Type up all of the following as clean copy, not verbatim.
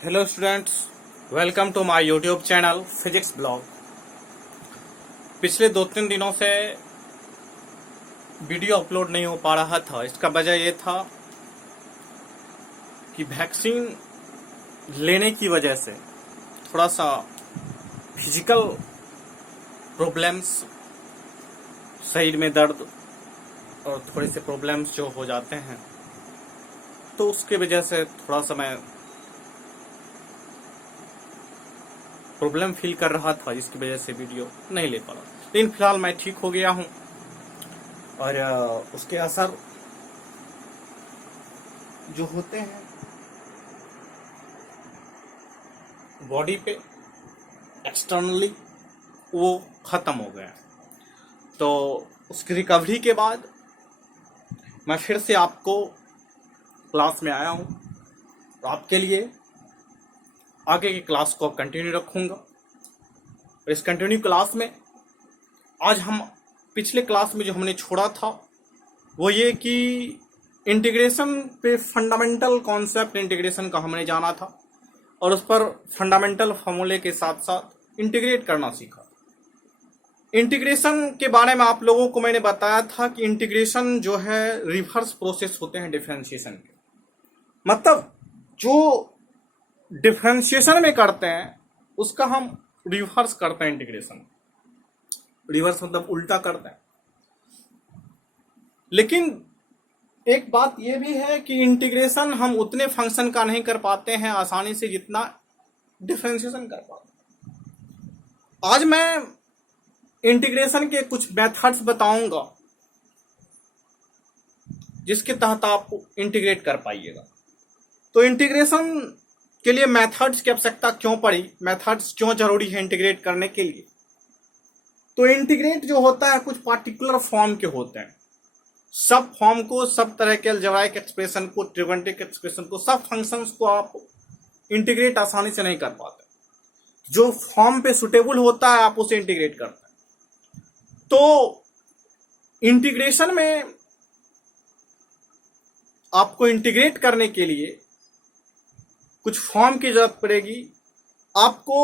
Hello students, welcome to my YouTube channel physics blog. पिछले 2-3 दिनों से वीडियो अपलोड नहीं हो पा रहा था। इसका वजह ये था कि वैक्सीन लेने की वजह से थोड़ा सा फिजिकल प्रॉब्लम्स, शरीर में दर्द और थोड़े से प्रॉब्लम्स जो हो जाते हैं, तो उसके वजह से थोड़ा सा मैं प्रॉब्लम फील कर रहा था, जिसकी वजह से वीडियो नहीं ले पा रहा। लेकिन फिलहाल मैं ठीक हो गया हूं और उसके असर जो होते हैं बॉडी पे एक्सटर्नली, वो खत्म हो गया। तो उसकी रिकवरी के बाद मैं फिर से आपको क्लास में आया हूं और आपके लिए आगे की क्लास को कंटिन्यू रखूंगा। और इस कंटिन्यू क्लास में आज हम पिछले क्लास में जो हमने छोड़ा था वो ये कि इंटीग्रेशन पे फंडामेंटल कॉन्सेप्ट इंटीग्रेशन का हमने जाना था और उस पर फंडामेंटल फॉर्मूले के साथ साथ इंटीग्रेट करना सीखा। इंटीग्रेशन के बारे में आप लोगों को मैंने बताया था कि इंटीग्रेशन जो है रिवर्स प्रोसेस होते हैं डिफरेंशिएशन के। मतलब जो डिफरेंशिएशन में करते हैं उसका हम रिवर्स करते हैं। इंटीग्रेशन रिवर्स मतलब उल्टा करते हैं। लेकिन एक बात यह भी है कि इंटीग्रेशन हम उतने फंक्शन का नहीं कर पाते हैं आसानी से जितना डिफरेंशिएशन कर पाते हैं। आज मैं इंटीग्रेशन के कुछ मेथड्स बताऊंगा जिसके तहत आप इंटीग्रेट कर पाइएगा। तो इंटीग्रेशन के लिए मेथड्स की आवश्यकता क्यों पड़ी, मेथड्स क्यों जरूरी है इंटीग्रेट करने के लिए। तो इंटीग्रेट जो होता है कुछ पार्टिकुलर फॉर्म के होते हैं। सब फॉर्म को, सब तरह के अलजेब्राइक एक्सप्रेशन को, ट्रिगोनोमेट्रिक एक्सप्रेशन को, सब फंक्शंस को आप इंटीग्रेट आसानी से नहीं कर पाते। जो फॉर्म पे सुटेबल होता है आप उसे इंटीग्रेट करते हैं। तो इंटीग्रेशन में आपको इंटीग्रेट करने के लिए कुछ फॉर्म की जरूरत पड़ेगी। आपको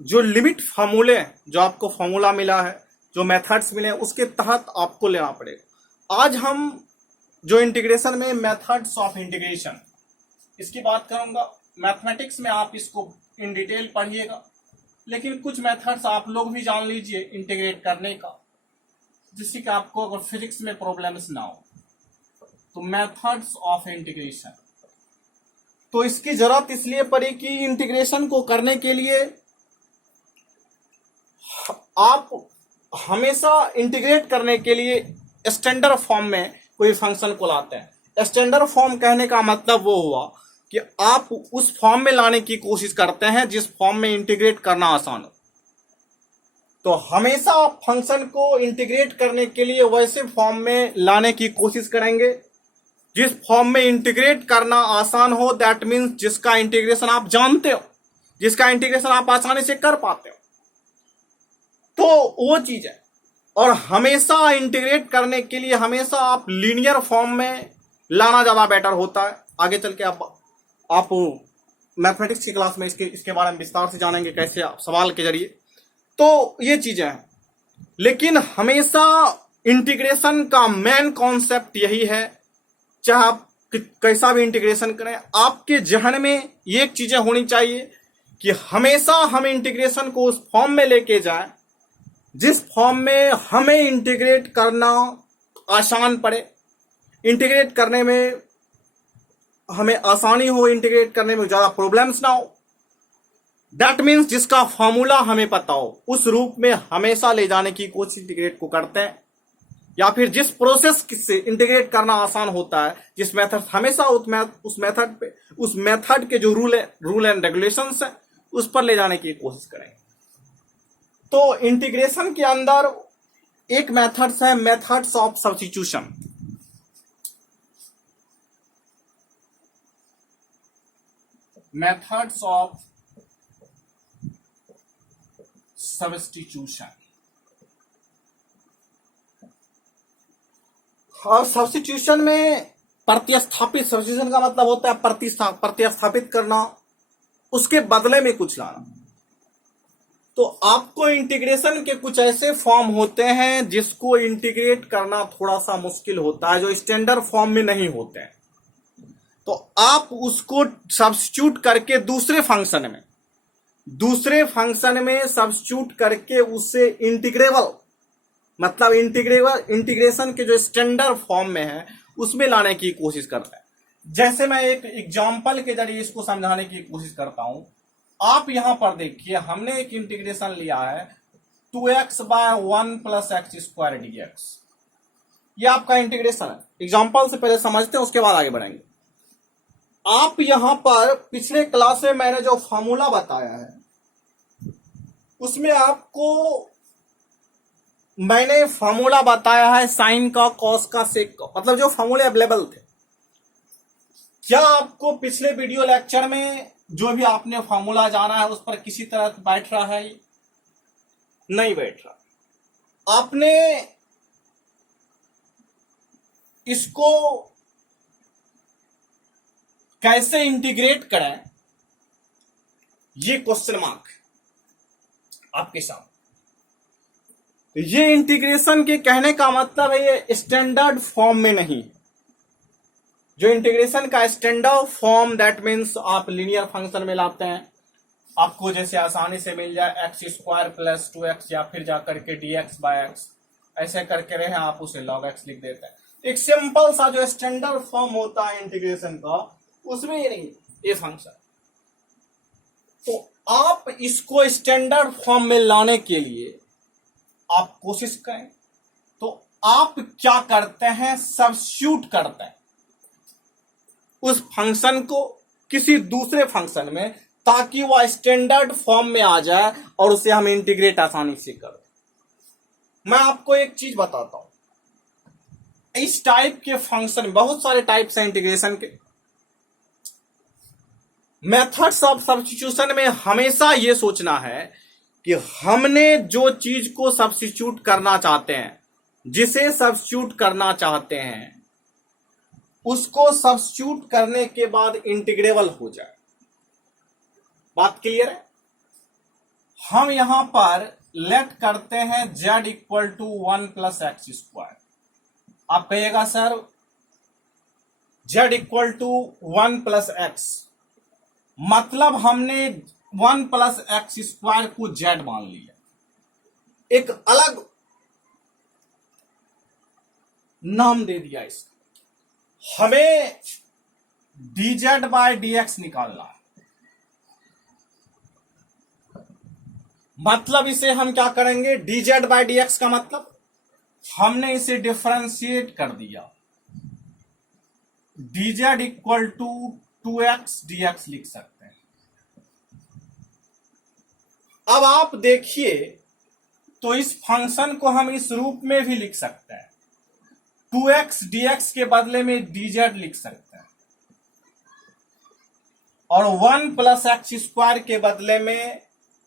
जो लिमिट फार्मूले, जो आपको फॉर्मूला मिला है, जो मेथड्स मिले हैं, उसके तहत आपको लेना पड़ेगा। आज हम जो इंटीग्रेशन में मेथड्स ऑफ इंटीग्रेशन, इसकी बात करूंगा। मैथमेटिक्स में आप इसको इन डिटेल पढ़िएगा, लेकिन कुछ मेथड्स आप लोग भी जान लीजिए इंटीग्रेट करने का, जिससे कि आपको अगर फिजिक्स में प्रॉब्लम्स ना हो। तो मेथड्स ऑफ इंटीग्रेशन, तो इसकी जरूरत इसलिए पड़ी कि इंटीग्रेशन को करने के लिए आप हमेशा इंटीग्रेट करने के लिए स्टैंडर्ड फॉर्म में कोई फंक्शन को लाते हैं। स्टैंडर्ड फॉर्म कहने का मतलब वो हुआ कि आप उस फॉर्म में लाने की कोशिश करते हैं जिस फॉर्म में इंटीग्रेट करना आसान हो। तो हमेशा आप फंक्शन को इंटीग्रेट करने के लिए वैसे फॉर्म में लाने की कोशिश करेंगे जिस फॉर्म में इंटीग्रेट करना आसान हो। दैट मीन्स जिसका इंटीग्रेशन आप जानते हो, जिसका इंटीग्रेशन आप आसानी से कर पाते हो, तो वो चीज है। और हमेशा इंटीग्रेट करने के लिए हमेशा आप लीनियर फॉर्म में लाना ज्यादा बेटर होता है। आगे चल के आप मैथमेटिक्स की क्लास में इसके बारे में विस्तार से जानेंगे, कैसे आप सवाल के जरिए। तो ये चीजें हैं। लेकिन हमेशा इंटीग्रेशन का मेन कॉन्सेप्ट यही है, चाहे आप कैसा भी इंटीग्रेशन करें, आपके जहन में ये चीजें होनी चाहिए कि हमेशा हम इंटीग्रेशन को उस फॉर्म में लेके जाएं जिस फॉर्म में हमें इंटीग्रेट करना आसान पड़े, इंटीग्रेट करने में हमें आसानी हो, इंटीग्रेट करने में ज्यादा प्रॉब्लम्स ना हो। दैट मीन्स जिसका फॉर्मूला हमें पता हो, उस रूप में हमेशा ले जाने की कोशिश इंटीग्रेट को करते हैं। या फिर जिस प्रोसेस से इंटीग्रेट करना आसान होता है, जिस मेथड, हमेशा उस मेथड के जो रूल एंड रेगुलेशंस है उस पर ले जाने की कोशिश करेंगे। तो इंटीग्रेशन के अंदर एक मेथड्स है, methods of substitution. Methods of substitution. और सब्स्टिट्यूशन में प्रतिस्थापित, सब्स्टिट्यूशन का मतलब होता है प्रतिस्थापित करना उसके बदले में कुछ लाना। तो आपको इंटीग्रेशन के कुछ ऐसे फॉर्म होते हैं जिसको इंटीग्रेट करना थोड़ा सा मुश्किल होता है, जो स्टैंडर्ड फॉर्म में नहीं होते हैं। तो आप उसको सब्स्टिट्यूट करके दूसरे फंक्शन में सब्स्टिट्यूट करके उसे इंटीग्रेबल, मतलब इंटीग्रेशन के जो स्टैंडर्ड फॉर्म में है उसमें लाने की कोशिश करते हैं। जैसे मैं एक एग्जांपल के जरिए इसको समझाने की कोशिश करता हूं। आप यहां पर देखिए, हमने एक इंटीग्रेशन लिया है 2x by 1 plus X square dx। यह आपका इंटीग्रेशन है। एग्जांपल से पहले समझते हैं, उसके बाद आगे बढ़ेंगे। आप यहां पर पिछले क्लास में मैंने जो फॉर्मूला बताया है उसमें आपको मैंने फॉर्मूला बताया है साइन का, कॉस का, सेक का, मतलब जो फॉर्मूले अवेलेबल थे। क्या आपको पिछले वीडियो लेक्चर में जो भी आपने फॉर्मूला जाना है उस पर किसी तरह बैठ रहा है? नहीं बैठ रहा। आपने इसको कैसे इंटीग्रेट करें, ये क्वेश्चन मार्क आपके सामने। तो ये इंटीग्रेशन के कहने का मतलब है ये स्टैंडर्ड फॉर्म में नहीं। जो इंटीग्रेशन का स्टैंडर्ड फॉर्म, दैट मीन्स आप लीनियर फंक्शन में लाते हैं, आपको जैसे आसानी से मिल जाए एक्स स्क्वायर प्लस 2x, या फिर जाकर के dx बाय एक्स ऐसे करके रहे, आप उसे log x लिख देते हैं। एक सिंपल सा जो स्टैंडर्ड फॉर्म होता है इंटीग्रेशन का, उसमें ये नहीं, ये फंक्शन। तो आप इसको स्टैंडर्ड फॉर्म में लाने के लिए आप कोशिश करें। तो आप क्या करते हैं, सब्स्टिट्यूट करते हैं उस फंक्शन को किसी दूसरे फंक्शन में, ताकि वह स्टैंडर्ड फॉर्म में आ जाए और उसे हम इंटीग्रेट आसानी से कर। मैं आपको एक चीज बताता हूं, इस टाइप के फंक्शन, बहुत सारे टाइप्स हैं इंटीग्रेशन के। मेथड्स ऑफ सब्स्टिट्यूशन में हमेशा यह सोचना है कि हमने जो चीज को सब्स्टिट्यूट करना चाहते हैं, जिसे सब्स्टिट्यूट करना चाहते हैं, उसको सब्स्टिट्यूट करने के बाद इंटीग्रेबल हो जाए। बात क्लियर है? हम यहां पर लेट करते हैं z equal to 1 plus X square. आप कहिएगा sir z equal to 1 plus X, मतलब हमने 1 प्लस एक्स स्क्वायर को z मान लिया, एक अलग नाम दे दिया इसका। हमें dz बाय dx निकालना है, मतलब इसे हम क्या करेंगे, dz बाय dx का मतलब हमने इसे डिफरेंशिएट कर दिया, dz equal to 2x dx लिख सकते हैं। अब आप देखिए, तो इस फंक्शन को हम इस रूप में भी लिख सकते हैं, 2x dx के बदले में dz लिख सकते हैं, और 1 प्लस एक्स स्क्वायर के बदले में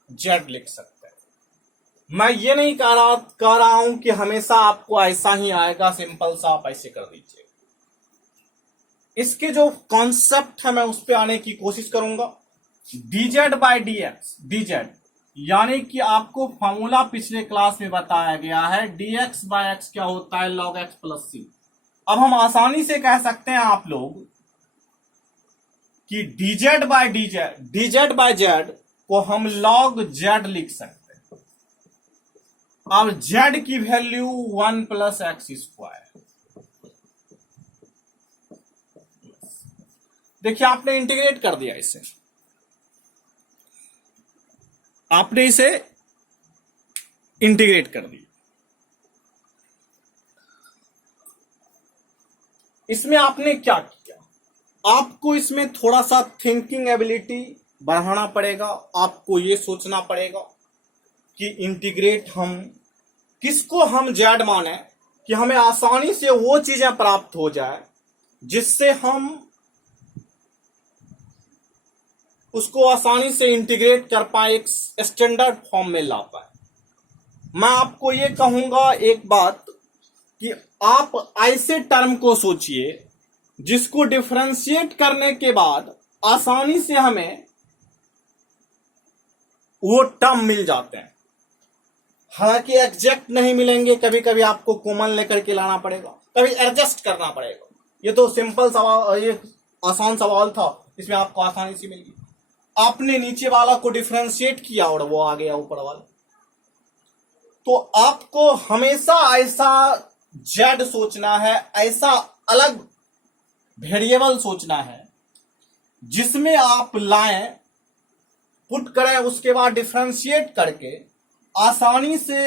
z लिख सकते हैं। मैं ये नहीं कह रहा हूं कि हमेशा आपको ऐसा ही आएगा, सिंपल सा आप ऐसे कर दीजिए। इसके जो कॉन्सेप्ट है मैं उस पर आने की कोशिश करूंगा। dz बाय dz यानी कि आपको फॉर्मूला पिछले क्लास में बताया गया है, dx बाय x क्या होता है, log x प्लस c। अब हम आसानी से कह सकते हैं आप लोग कि dz बाय z को हम log z लिख सकते हैं। अब z की वैल्यू 1 प्लस एक्स स्क्वायर। देखिए आपने इंटीग्रेट कर दिया, इसे आपने इसे इंटीग्रेट कर दिया। इसमें आपने क्या किया, आपको इसमें थोड़ा सा थिंकिंग एबिलिटी बढ़ाना पड़ेगा। आपको यह सोचना पड़ेगा कि इंटीग्रेट हम किसको हम z माने कि हमें आसानी से वो चीजें प्राप्त हो जाए जिससे हम उसको आसानी से इंटीग्रेट कर पाए, एक स्टैंडर्ड फॉर्म में ला पाए। मैं आपको ये कहूंगा एक बात कि आप ऐसे टर्म को सोचिए जिसको डिफरेंशिएट करने के बाद आसानी से हमें वो टर्म मिल जाते हैं। हालांकि एग्जैक्ट नहीं मिलेंगे, कभी कभी आपको कॉमन लेकर के लाना पड़ेगा, कभी एडजस्ट करना पड़ेगा। ये तो सिंपल सवाल, ये आसान सवाल था, इसमें आपको आसानी से मिल गई। आपने नीचे वाला को डिफरेंशिएट किया और वो आ गया ऊपर वाला। तो आपको हमेशा ऐसा जेड सोचना है, ऐसा अलग वेरिएबल सोचना है जिसमें आप लाएं, पुट करें, उसके बाद डिफरेंशिएट करके आसानी से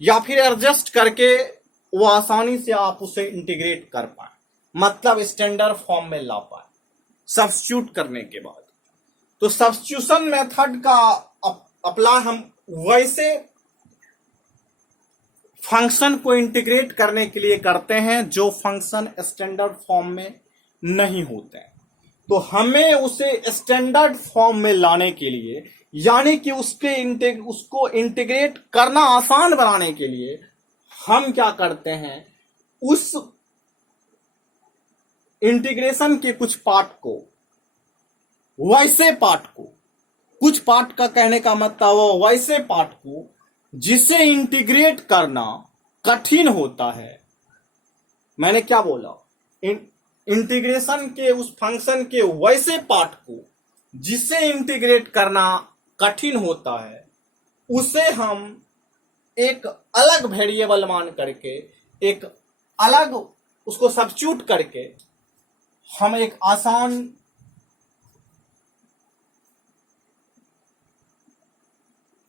या फिर एडजस्ट करके वो आसानी से आप उसे इंटीग्रेट कर पाए, मतलब स्टैंडर्ड फॉर्म में ला पाए सब्स्टिट्यूट करने के बाद। तो सब्स्टिट्यूशन मेथड का अप्लाई हम वैसे फंक्शन को इंटीग्रेट करने के लिए करते हैं जो फंक्शन स्टैंडर्ड फॉर्म में नहीं होते हैं। तो हमें उसे स्टैंडर्ड फॉर्म में लाने के लिए, यानी कि उसको इंटीग्रेट करना आसान बनाने के लिए हम क्या करते हैं, उस इंटीग्रेशन के कुछ पार्ट को, वैसे पार्ट को, कुछ पार्ट का कहने का मतलब वो वैसे पार्ट को जिसे इंटीग्रेट करना कठिन होता है। मैंने क्या बोला, इंटीग्रेशन के उस फंक्शन के वैसे पार्ट को जिसे इंटीग्रेट करना कठिन होता है, उसे हम एक अलग वेरिएबल मान करके, एक अलग उसको सब्स्टिट्यूट करके हम एक आसान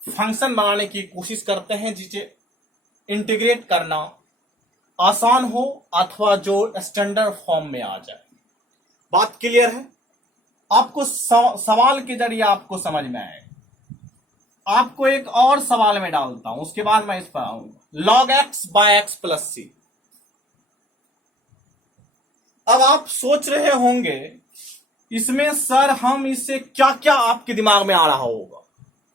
फंक्शन बनाने की कोशिश करते हैं जिसे इंटीग्रेट करना आसान हो अथवा जो स्टैंडर्ड फॉर्म में आ जाए। बात क्लियर है? आपको सवाल के जरिए आपको समझ में आएगा। आपको एक और सवाल में डालता हूं, उसके बाद मैं इस पर आऊंगा। log x by x plus c. अब आप सोच रहे होंगे इसमें सर हम इससे क्या क्या आपके दिमाग में आ रहा होगा।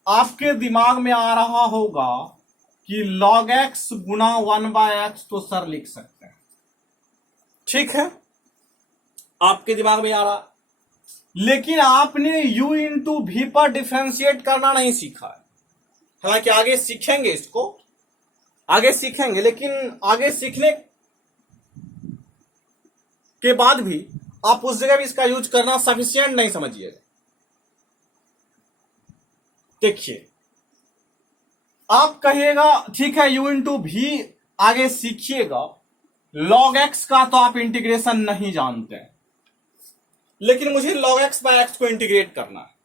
आपके दिमाग में आ रहा होगा कि log x गुना 1/x तो सर लिख सकते हैं, ठीक है, आपके दिमाग में आ रहा। लेकिन आपने u इंटू भी पर डिफरेंशिएट करना नहीं सीखा है। हालांकि आगे सीखेंगे, इसको आगे सीखेंगे, लेकिन आगे सीखने के बाद भी आप उस जगह भी इसका यूज करना सफिशिएंट नहीं समझिएगा। देखिए, आप कहिएगा ठीक है u इंटू भी आगे सीखिएगा, log x का तो आप इंटीग्रेशन नहीं जानते हैं, लेकिन मुझे log x बाय x को इंटीग्रेट करना है,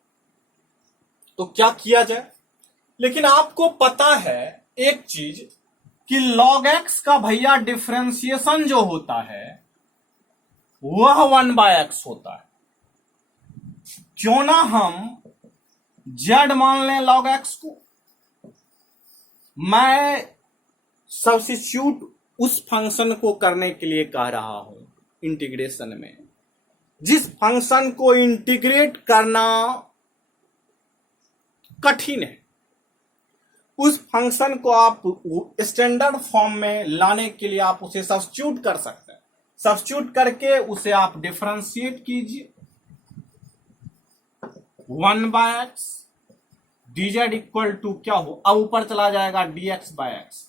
तो क्या किया जाए। लेकिन आपको पता है एक चीज कि log x का भैया डिफरेंशिएशन जो होता है वह 1/x होता है। क्यों ना हम z मान लें log x को। मैं सब्स्टिट्यूट उस फंक्शन को करने के लिए कह रहा हूं इंटीग्रेशन में, जिस फंक्शन को इंटीग्रेट करना कठिन है। उस फंक्शन को आप स्टैंडर्ड फॉर्म में लाने के लिए आप उसे सब्स्टिट्यूट कर सकते हैं। सब्स्टिट्यूट करके उसे आप डिफरेंशिएट कीजिए, 1/x dz इक्वल टू क्या हो, अब ऊपर चला जाएगा dx बाय एक्स।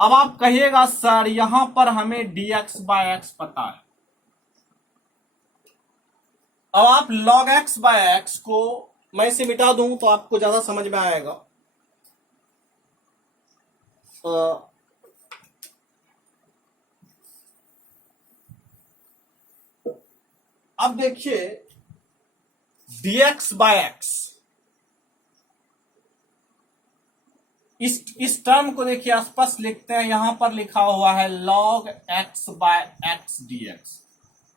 अब आप कहिएगा सर यहां पर हमें dx बाय एक्स पता है। अब आप log x बाय एक्स को मैं इसे मिटा दूं तो आपको ज्यादा समझ में आएगा। अब देखिए dx बाय एक्स, इस टर्म को देखिए स्पष्ट लिखते हैं। यहां पर लिखा हुआ है log x by X dx।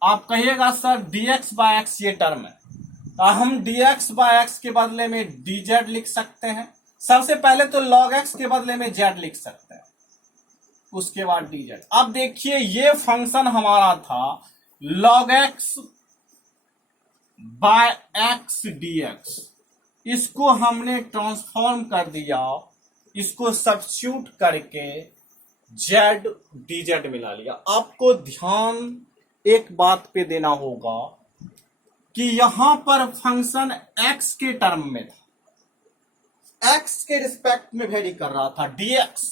आप कहिएगा सर dx बाय एक्स ये टर्म है, तो हम dx बाय एक्स के बदले में dz लिख सकते हैं। सबसे पहले तो log x के बदले में z लिख सकते हैं, उसके बाद dz। अब देखिए ये फंक्शन हमारा था log x by X dx, इसको हमने ट्रांसफॉर्म कर दिया, इसको सब्स्टिट्यूट करके z dz मिला लिया। आपको ध्यान एक बात पे देना होगा कि यहां पर फंक्शन x के टर्म में था, एक्स के रिस्पेक्ट में वेरी कर रहा था dx,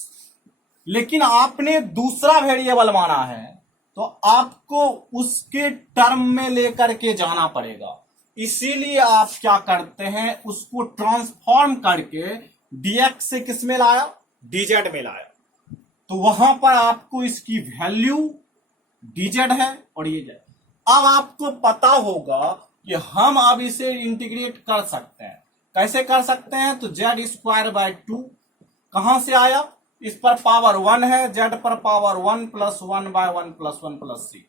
लेकिन आपने दूसरा वेरिएबल माना है तो आपको उसके टर्म में लेकर के जाना पड़ेगा। इसीलिए आप क्या करते हैं, उसको ट्रांसफॉर्म करके dx से किस में लाया, dz में लाया। तो वहां पर आपको इसकी वैल्यू dz है और ये z। अब आपको पता होगा कि हम अब इसे इंटीग्रेट कर सकते हैं। कैसे कर सकते हैं, तो z स्क्वायर बाय 2 कहां से आया, इस पर पावर 1 है, z पर power 1 plus 1 by 1 plus 1 plus c,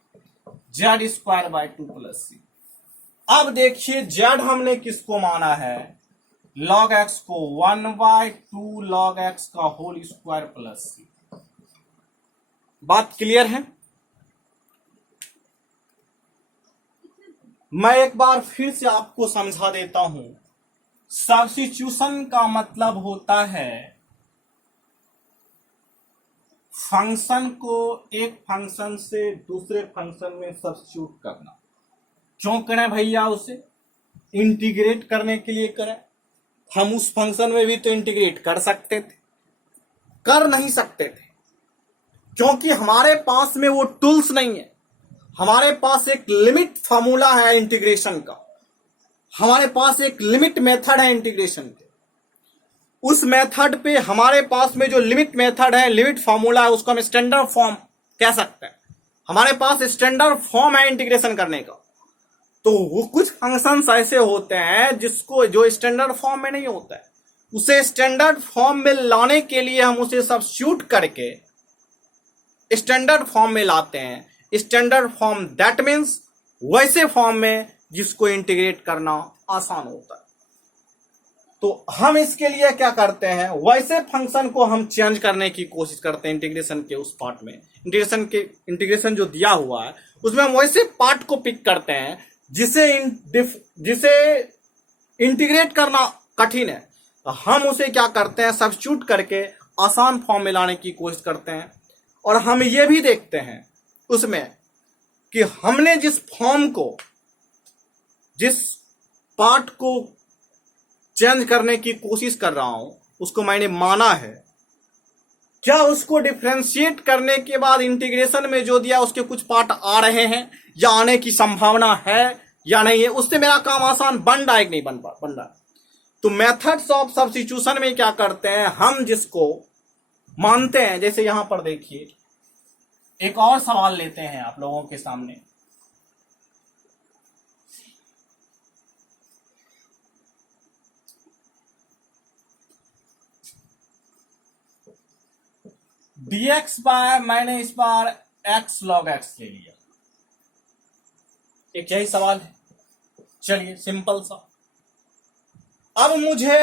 z square by 2 plus c। अब देखिए z हमने किसको माना है, log x को 1 बाय 2 log x का होल स्क्वायर प्लस c। बात क्लियर है। मैं एक बार फिर से आपको समझा देता हूं। सब्स्टिट्यूशन का मतलब होता है फंक्शन को एक फंक्शन से दूसरे फंक्शन में सब्स्टिट्यूट करना। क्यों करें भैया, उसे इंटीग्रेट करने के लिए करें। हम उस फंक्शन में भी तो इंटीग्रेट कर सकते थे, कर नहीं सकते थे, क्योंकि हमारे पास में वो टूल्स नहीं है। हमारे पास एक लिमिट फार्मूला है इंटीग्रेशन का, हमारे पास एक लिमिट मेथड है इंटीग्रेशन के। उस मेथड पे हमारे पास में जो लिमिट मेथड है, लिमिट फार्मूला है, उसको हम स्टैंडर्ड फॉर्म कह सकते हैं। हमारे पास स्टैंडर्ड फॉर्म है इंटीग्रेशन करने का। तो वो कुछ फंक्शंस ऐसे होते हैं जिसको जो स्टैंडर्ड फॉर्म में नहीं होता है, उसे स्टैंडर्ड फॉर्म में लाने के लिए हम उसे सब्स्टिट्यूट करके स्टैंडर्ड फॉर्म में लाते हैं। स्टैंडर्ड फॉर्म दैट मीन्स वैसे फॉर्म में जिसको इंटीग्रेट करना आसान होता है। तो हम इसके लिए क्या करते हैं, वैसे फंक्शन को हम चेंज करने की कोशिश करते हैं इंटीग्रेशन के उस पार्ट में। इंटीग्रेशन जो दिया हुआ है उसमें हम वैसे पार्ट को पिक करते हैं जिसे इंटीग्रेट करना कठिन है। तो हम उसे क्या करते हैं, सब्स्टिट्यूट करके आसान फॉर्म में लाने की कोशिश करते हैं। और हम ये भी देखते हैं उसमें कि हमने जिस फॉर्म को, जिस पार्ट को चेंज करने की कोशिश कर रहा हूं, उसको मैंने माना है, क्या उसको डिफरेंशिएट करने के बाद इंटीग्रेशन में जो दिया उसके कुछ पार्ट आ रहे हैं या आने की संभावना है या नहीं है, उससे मेरा काम आसान बन रहा है कि नहीं बन रहा। तो मेथड्स ऑफ सब्स्टिट्यूशन में क्या करते हैं, हम जिसको मानते हैं, जैसे यहां पर देखिए एक और सवाल लेते हैं आप लोगों के सामने। dx बाय, मैंने इस बार x log x ले लिया। एक यही सवाल है, चलिए सिंपल सा। अब मुझे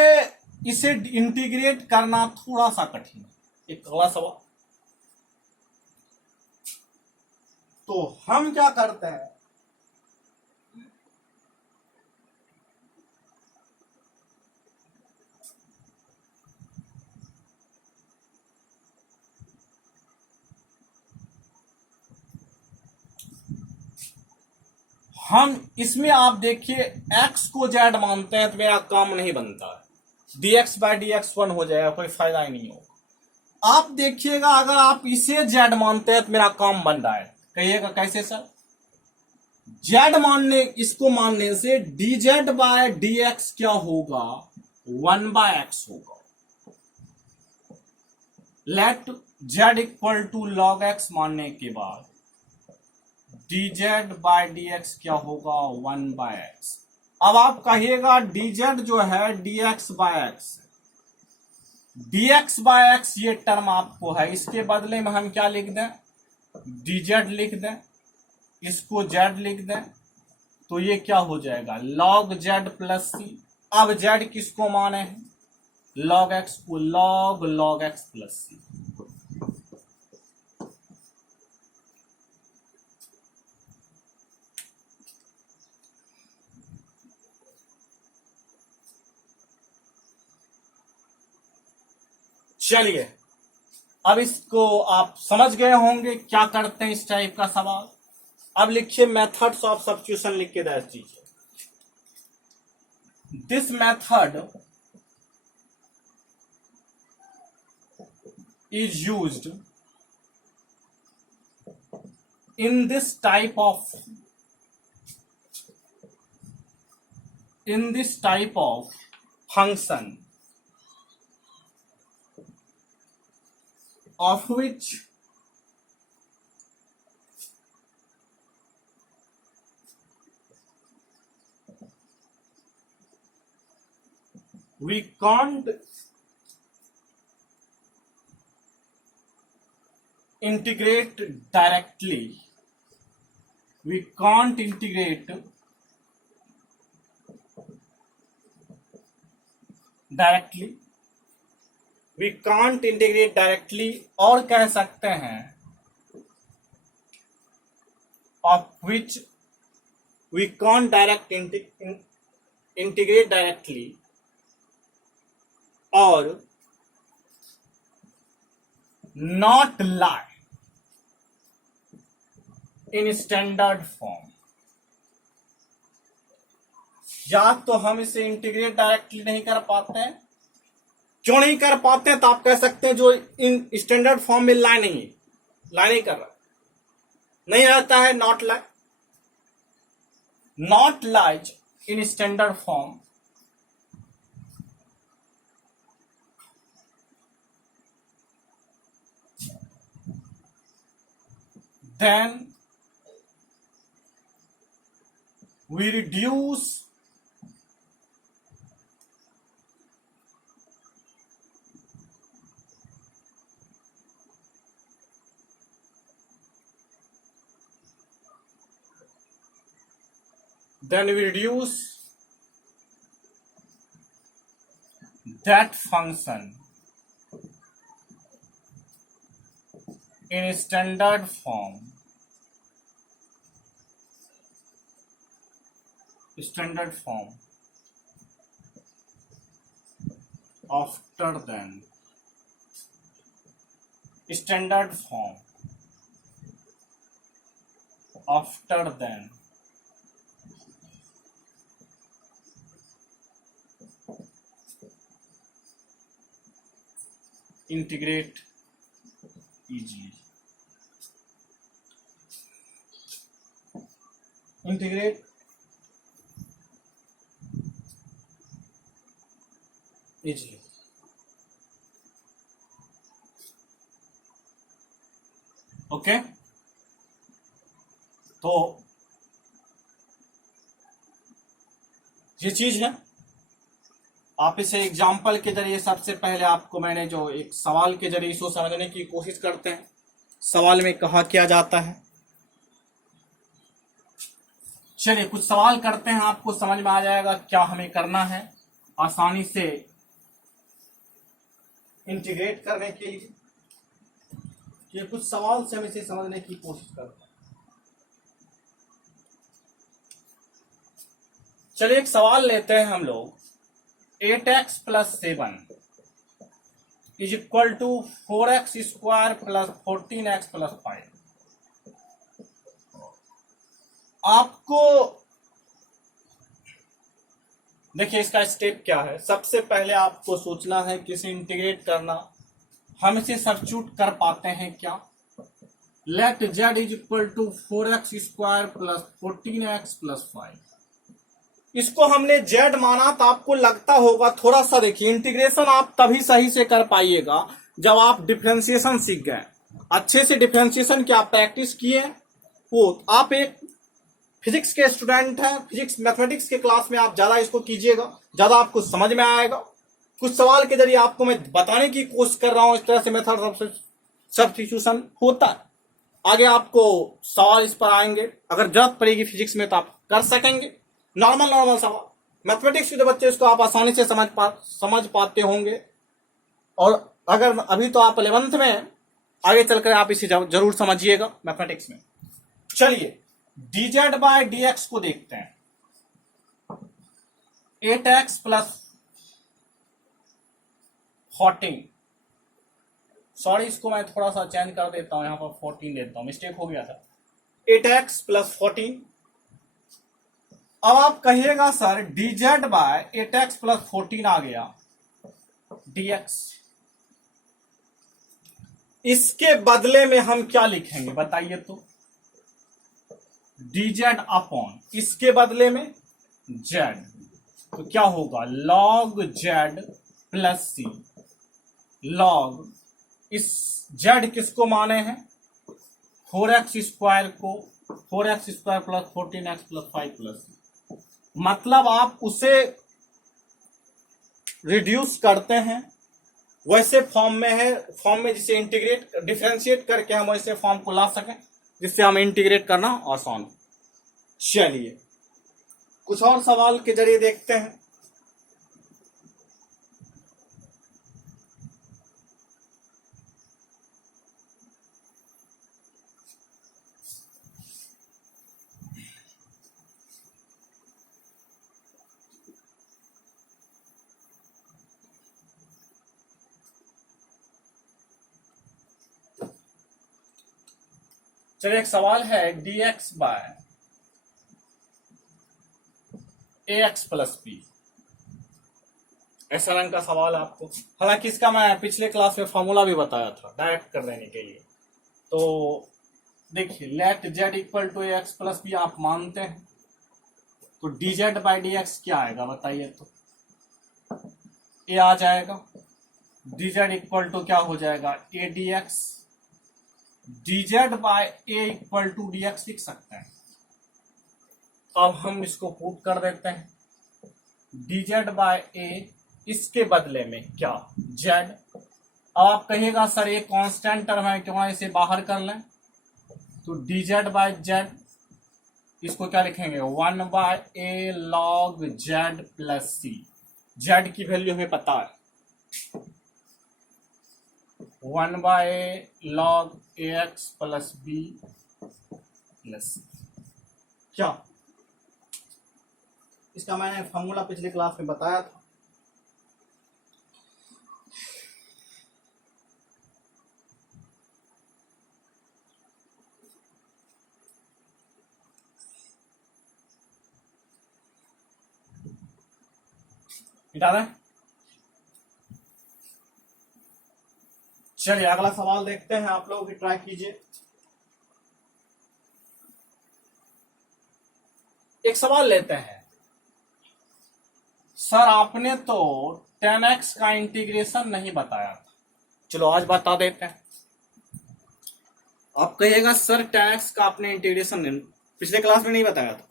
इसे इंटीग्रेट करना थोड़ा सा कठिन है। एक अगला सवाल, तो हम क्या करते हैं, हम इसमें आप देखिए x को z मानते हैं तो मेरा काम नहीं बनता है। dx बाय dx 1 हो जाएगा, कोई फायदा ही नहीं होगा। आप देखिएगा अगर आप इसे z मानते हैं तो मेरा काम बन रहा है। कहिएगा कैसे सर, z मानने, इसको मानने से dz बाय dx क्या होगा, 1 बाय x होगा। Let z equal to log x मानने के बाद dz बाय dx क्या होगा, 1 बाय x। अब आप कहिएगा dz जो है dx by x, dx by x ये टर्म आपको है, इसके बदले में हम क्या लिख दें, dz लिख दें, इसको z लिख दें, तो ये क्या हो जाएगा, log z प्लस c। अब z किसको माने हैं, log x को, log x प्लस c। चलिए अब इसको आप समझ गए होंगे क्या करते हैं इस टाइप का सवाल। अब लिखिए मेथड्स ऑफ सब्स्टिट्यूशन लिख के दर्ज कीजिए। This method is used in this type of function of which we can't integrate directly. We can't integrate directly और कह सकते हैं of which we can't integrate directly or not lie in standard form. या तो हम इसे integrate directly नहीं कर पाते हैं, क्यों नहीं कर पाते हैं तो आप कह सकते हैं जो इन स्टैंडर्ड फॉर्म में लाई नहीं कर रहा, नहीं रहता है not lies in standard form then we reduce that function in standard form after then integrate easily. Integrate easily. Okay, तो ये चीज है। आप इसे एग्जाम्पल के जरिए, सबसे पहले आपको मैंने जो एक सवाल के जरिए इसको समझने की कोशिश करते हैं। सवाल में कहा क्या जाता है, चलिए कुछ सवाल करते हैं, आपको समझ में आ जाएगा क्या हमें करना है आसानी से इंटीग्रेट करने के लिए। ये कुछ सवाल से हम इसे समझने की कोशिश करते हैं। चलिए एक सवाल लेते हैं हम लोग। 8x + 7 is equal to 4x² + 14x + 5। आपको देखिए इसका स्टेप क्या है। सबसे पहले आपको सोचना है कि इसे इंटीग्रेट करना, हम इसे सब्स्टिट्यूट कर पाते हैं क्या। Let z is equal to 4x² + 14x + 5। इसको हमने z माना तो आपको लगता होगा थोड़ा सा, देखिए इंटीग्रेशन आप तभी सही से कर पाइएगा जब आप डिफरेंशिएशन सीख गए, अच्छे से डिफरेंशिएशन की आप प्रैक्टिस किए हो। आप एक फिजिक्स के स्टूडेंट हैं, फिजिक्स मैथमेटिक्स के क्लास में आप ज्यादा इसको कीजिएगा, ज्यादा आपको समझ में आएगा। कुछ सवाल के जरिए आपको मैं बताने की कोशिश कर रहा हूं, इस तरह से मेथड सब्स्टिट्यूशन होता है। आगे आपको सवाल इस पर आएंगे, अगर जरूरत पड़ेगी फिजिक्स में तो आप कर सकेंगे। नॉर्मल सवाल, मैथमेटिक्स के बच्चे इसको आप आसानी से समझ पाते होंगे। और अगर अभी तो आप 11th में, आगे चलकर आप इसे जरूर समझिएगा मैथमेटिक्स में। चलिए dz/dx को देखते हैं। 8x + 14, सॉरी इसको मैं थोड़ा सा चेंज कर देता हूं, यहां पर 14 देता हूं, मिस्टेक हो गया था। 8x + 14। अब आप कहिएगा सर dz/8x + 14 आ गया dx। इसके बदले में हम क्या लिखेंगे बताइए तो, dz अपॉन इसके बदले में z, तो क्या होगा log z plus c। log इस z किसको माने हैं 4x स्क्वायर को, 4x square plus 14x plus 5 plus c, मतलब आप उसे रिड्यूस करते हैं वैसे फॉर्म में है, फॉर्म में जिसे इंटीग्रेट डिफरेंशिएट करके हम वैसे फॉर्म को ला सकें जिससे हम इंटीग्रेट करना आसान हो। चलिए कुछ और सवाल के जरिए देखते हैं। चलिए एक सवाल है dx by ax plus b, ऐसा रंग का सवाल है आपको। हालांकि इसका मैं पिछले क्लास में फॉर्मूला भी बताया था डायरेक्ट कर देने के लिए। तो देखिए let z equal to ax plus b आप मानते हैं, तो dz बाई dx क्या आएगा बताइए तो, a आ जाएगा, dz इक्वल टू क्या हो जाएगा a dx, dz by a equal to dx लिख सकते हैं। अब हम इसको पुट कर देते हैं, dz बाय a इसके बदले में क्या z। अब आप कहिएगा सर ये कांस्टेंट टर्म है क्यों इसे बाहर कर लें, तो dz बाय z इसको क्या लिखेंगे 1 by a log z plus c, z की वैल्यू हमें पता है 1 by a log ax plus b plus क्या, इसका मैंने फॉर्मूला पिछले क्लास में बताया था। मिटा दें। चलिए अगला सवाल देखते हैं, आप लोग भी ट्राई कीजिए। एक सवाल लेते हैं, सर आपने तो 10x का इंटीग्रेशन नहीं बताया था, चलो आज बता देते हैं। आप कहिएगा सर 10x का आपने इंटीग्रेशन पिछले क्लास में नहीं बताया था,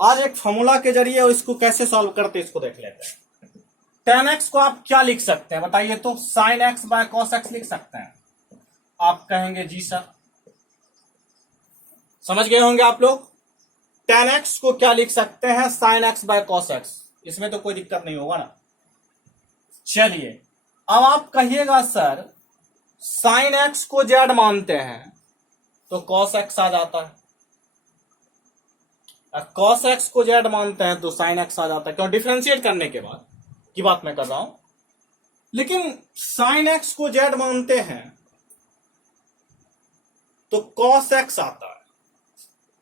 आज एक फॉर्मूला के जरिए और इसको कैसे सॉल्व करते इसको देख लेते हैं। 10x को आप क्या लिख सकते हैं बताइए तो, sin x by cos x लिख सकते हैं। आप कहेंगे जी सर, समझ गए होंगे आप लोग। 10x को क्या लिख सकते हैं sin x by cos x, इसमें तो कोई दिक्कत नहीं होगा ना। चलिए अब आप कहिएगा सर sin x को z मानते हैं तो cos x आ जाता है, cos x को z मानते हैं तो sin x आ जाता है, क्यों डिफरेंशिएट करने के बाद की बात मैं कर रहा हूं। लेकिन sin x को z मानते हैं तो cos x आता है,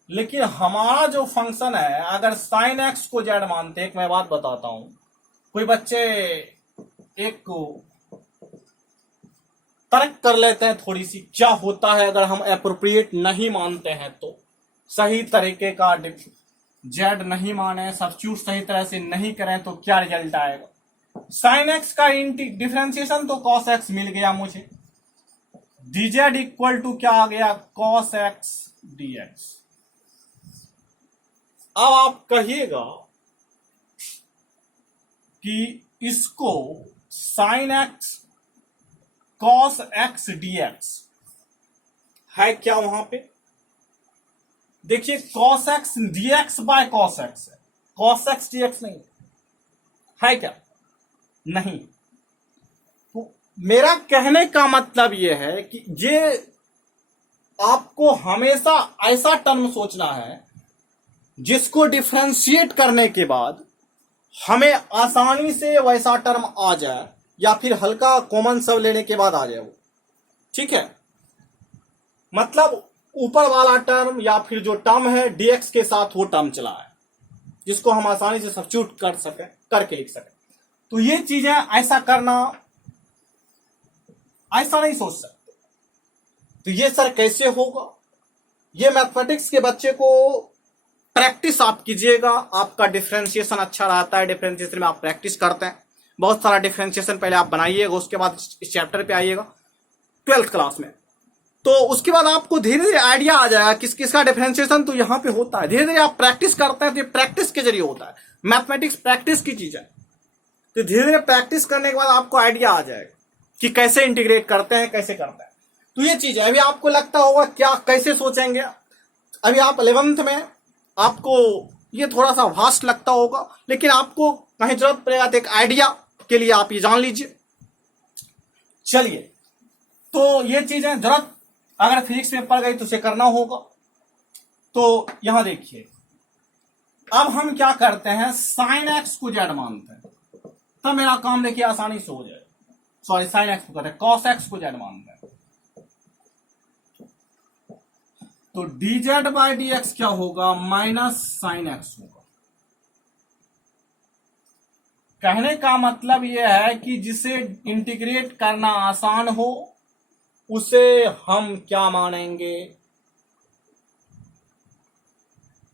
लेकिन हमारा जो फंक्शन है अगर sin x को z मानते हैं, एक मैं बात बताता हूं, कोई बच्चे एक को तर्क कर लेते हैं थोड़ी सी, क्या होता है अगर हम अप्रोप्रिएट नहीं मानते हैं तो, सही तरीके का z नहीं माने, सब्स्टिट्यूट सही तरह से नहीं करें तो क्या रिजल्ट आएगा। sin x का डिफरेंशिएशन तो cos x मिल गया मुझे, dz इक्वल टू क्या आ गया cos x dx। अब आप कहिएगा कि इसको sin x cos x dx है क्या वहां पे, देखिए cos x dx by cos x है, cos x dx नहीं है क्या, नहीं। तो मेरा कहने का मतलब यह है कि ये आपको हमेशा ऐसा टर्म सोचना है जिसको डिफरेंशिएट करने के बाद हमें आसानी से वैसा टर्म आ जाए, या फिर हल्का कॉमन सब लेने के बाद आ जाए वो, ठीक है। मतलब ऊपर वाला टर्म या फिर जो टर्म है dx के साथ वो टर्म चला है जिसको हम आसानी से सब्स्टिट्यूट कर सके, करके लिख सके। तो ये चीजें ऐसा करना ऐसा नहीं सोच सकते। तो ये सर कैसे होगा? ये मैथमेटिक्स के बच्चे को प्रैक्टिस आप कीजिएगा, आपका डिफरेंशिएशन अच्छा रहता है, डिफरेंशिएशन में आप प्रैक्टिस करते हैं, बहुत सारा डिफरेंशिएशन पहले आप बनाइएगा, उसके बाद इस चैप्टर पे आइएगा 12th क्लास में, तो उसके बाद आपको धीरे धीरे आइडिया आ जाएगा किस किसका डिफरेंशिएशन तो यहाँ पे होता है। धीरे धीरे आप प्रैक्टिस करते हैं तो ये प्रैक्टिस के जरिए होता है, मैथमेटिक्स प्रैक्टिस की चीज है। तो धीरे धीरे प्रैक्टिस करने के बाद आपको आइडिया आ जाएगा कि कैसे इंटीग्रेट करते हैं, कैसे करते हैं। तो ये चीज है। अभी आपको लगता होगा क्या कैसे सोचेंगे, अभी आप 11th में, आपको ये थोड़ा सा वास्ट लगता होगा, लेकिन आपको कहीं जरूरत पड़ेगा तो एक आइडिया के लिए आप ये जान लीजिए। चलिए, तो ये चीजें जरूरत अगर फिजिक्स में पड़ गई तो उसे करना होगा। तो यहां देखिए, अब हम क्या करते हैं, साइन एक्स को जेड मानते हैं, तब मेरा काम देखिए आसानी से हो जाए। सॉरी, साइन एक्स को कहते हैं, कॉस एक्स को जेड मानते हैं। तो D z by D x क्या होगा, माइनस साइन एक्स होगा। कहने का मतलब यह है कि जिसे इंटीग्रेट करना आसान हो उसे हम क्या मानेंगे,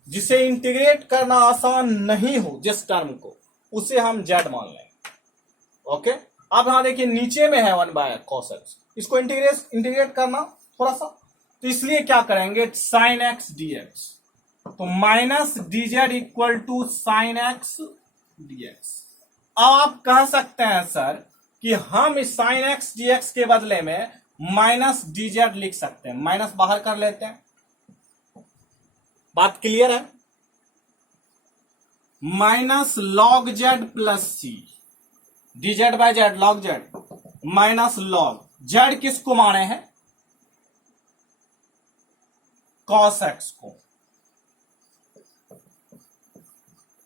जिसे इंटीग्रेट करना आसान नहीं हो जिस टर्म को, उसे हम जेड मान लेंगे। ओके, अब यहां देखिए नीचे में है 1/cos x, इसको इंटीग्रेट करना थोड़ा सा, तो इसलिए क्या करेंगे, साइन एक्स डी एक्स, तो minus D Z equal to sine X D X. अब आप कह सकते हैं सर कि हम इस साइन एक्स डी एक्स के बदले में माइनस डी जेड लिख सकते हैं, माइनस बाहर कर लेते हैं। बात क्लियर है? Minus log z plus c, d z by z log z, minus log z किसको माने हैं, कॉस एक्स को।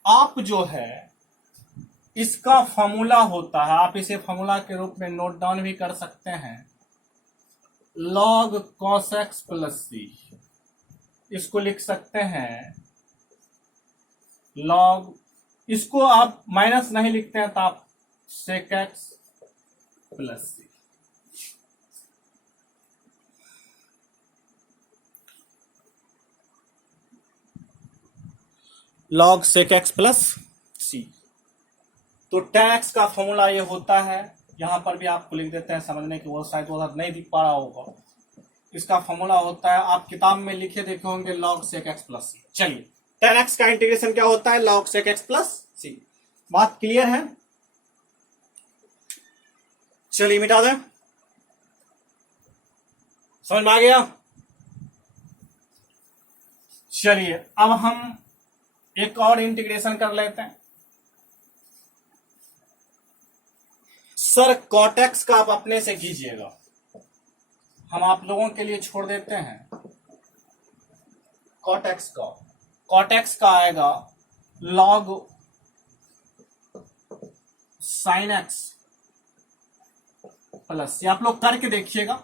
आप जो है इसका फॉर्मूला होता है, आप इसे फॉर्मूला के रूप में नोट डाउन भी कर सकते हैं, लॉग कॉस एक्स प्लस सी। इसको लिख सकते हैं लॉग, इसको आप माइनस नहीं लिखते हैं तो आप सेक एक्स प्लस सी। लॉग सेक एक्स प्लस सी। तो tan x का फॉर्मूला ये होता है, यहां पर भी आपको लिख देते हैं समझने की, वो शायद वो नहीं दिख पा रहा होगा। इसका फॉर्मूला होता है, आप किताब में लिखे देखे होंगे, log sec x प्लस सी। चलिए, tan x का इंटीग्रेशन क्या होता है, log sec x प्लस सी। बात क्लियर है? चलिए मिटा दें, समझ में आ गया? चलिए, अब हम एक और इंटीग्रेशन कर लेते हैं। सर cot x का आप अपने से कीजिएगा, हम आप लोगों के लिए छोड़ देते हैं। cot x का आएगा log sin x प्लस, ये आप लोग करके देखिएगा।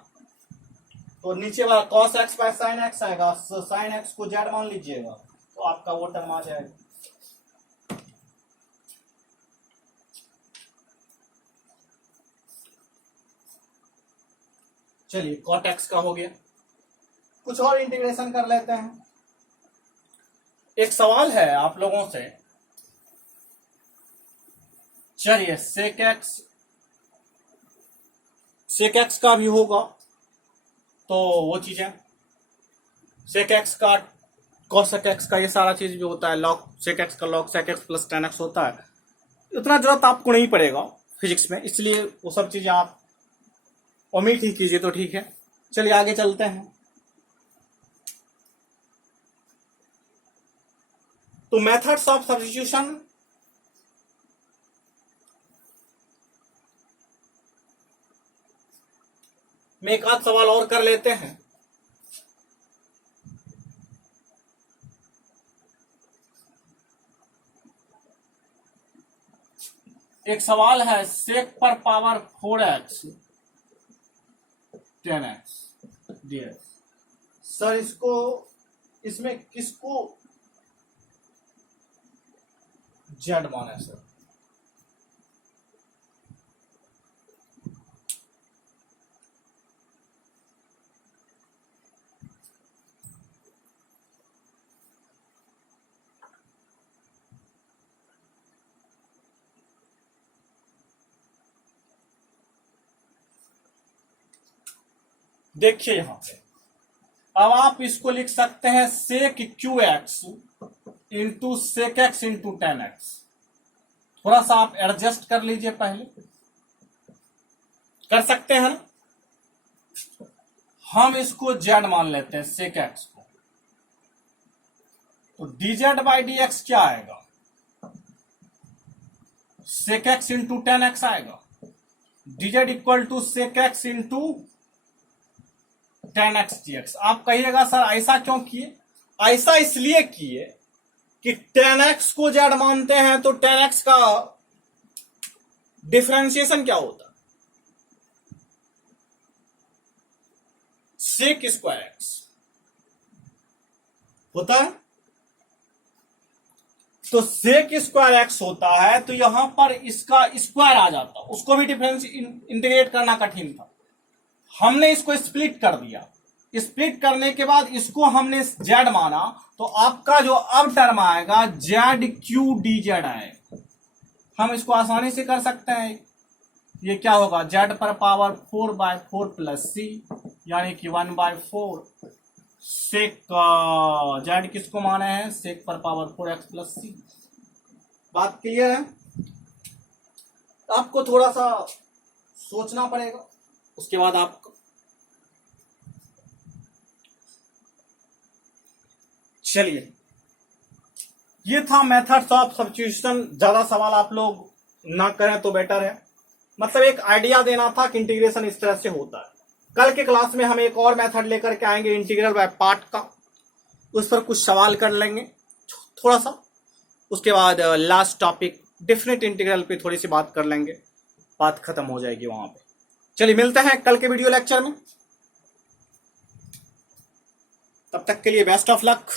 तो नीचे वाला cos x by sin x आएगा, sin x को z मान लीजिएगा, तो आपका वो टर्म आ जाएगा। चलिए, cot x का हो गया। कुछ और इंटीग्रेशन कर लेते हैं। एक सवाल है आप लोगों से, चलिए sec x का भी होगा, तो वो चीजें sec x का cos x का ये सारा चीज भी होता है, log sec x का log sec x plus tan x होता है। इतना जरूरत आपको नहीं पड़ेगा फिजिक्स में, इसलिए वो सब चीजें आप ओमिट ही कीजिए तो ठीक है। चलिए आगे चलते हैं। तो मेथड्स ऑफ सब्स्टिट्यूशन, में एक आध सवाल और कर लेते हैं। एक सवाल है, सेक पर power 4x 10x dx। Sir इसको, इसमें किसको जेड माना है सर? देखिए यहां पे अब आप इसको लिख सकते हैं sec q x into sec x into tan x. थोड़ा सा आप एडजस्ट कर लीजिए, पहले कर सकते हैं ना। हम इसको जेड मान लेते हैं सेक एक्स को, तो dz बाई डी एक्स क्या आएगा, sec x into tan x आएगा। dz equal to sec x into tan x D x. आप कहिएगा सर ऐसा क्यों किए? ऐसा इसलिए किए कि टेन एक्स को जेड मानते हैं तो टेन एक्स का डिफरेंशिएशन क्या होता है, सेक स्क्वायर एक्स होता है। तो सेक स्क्वायर एक्स होता है तो यहां पर इसका स्क्वायर आ जाता, उसको भी डिफरेंस इंटीग्रेट करना कठिन था। हमने इसको स्प्लिट कर दिया, स्प्लिट करने के बाद इसको हमने जेड माना, तो आपका जो अब टर्म आएगा जेड क्यू डी जेड आएगा। हम इसको आसानी से कर सकते हैं। ये क्या होगा, जेड पर पावर 4/4 प्लस सी, यानी कि 1/4 सेक जेड किसको माने हैं, सेक पर पावर 4x प्लस सी। बात क्लियर है? आपको थोड़ा सा सोचना पड़ेगा, उसके बाद आप चलिए, ये था मेथड्स ऑफ सब्स्टिट्यूशन। ज्यादा सवाल आप लोग ना करें तो बेटर है, मतलब एक आइडिया देना था कि इंटीग्रेशन इस तरह से होता है। कल के क्लास में हम एक और मेथड लेकर के आएंगे इंटीग्रल बाय पार्ट का, उस पर कुछ सवाल कर लेंगे थोड़ा सा। उसके बाद लास्ट टॉपिक डेफिनेट इंटीग्रल पे थोड़ी सी बात कर लेंगे, बात खत्म हो जाएगी वहां पे। चलिए मिलते हैं कल के वीडियो लेक्चर में, तब तक के लिए बेस्ट ऑफ लक।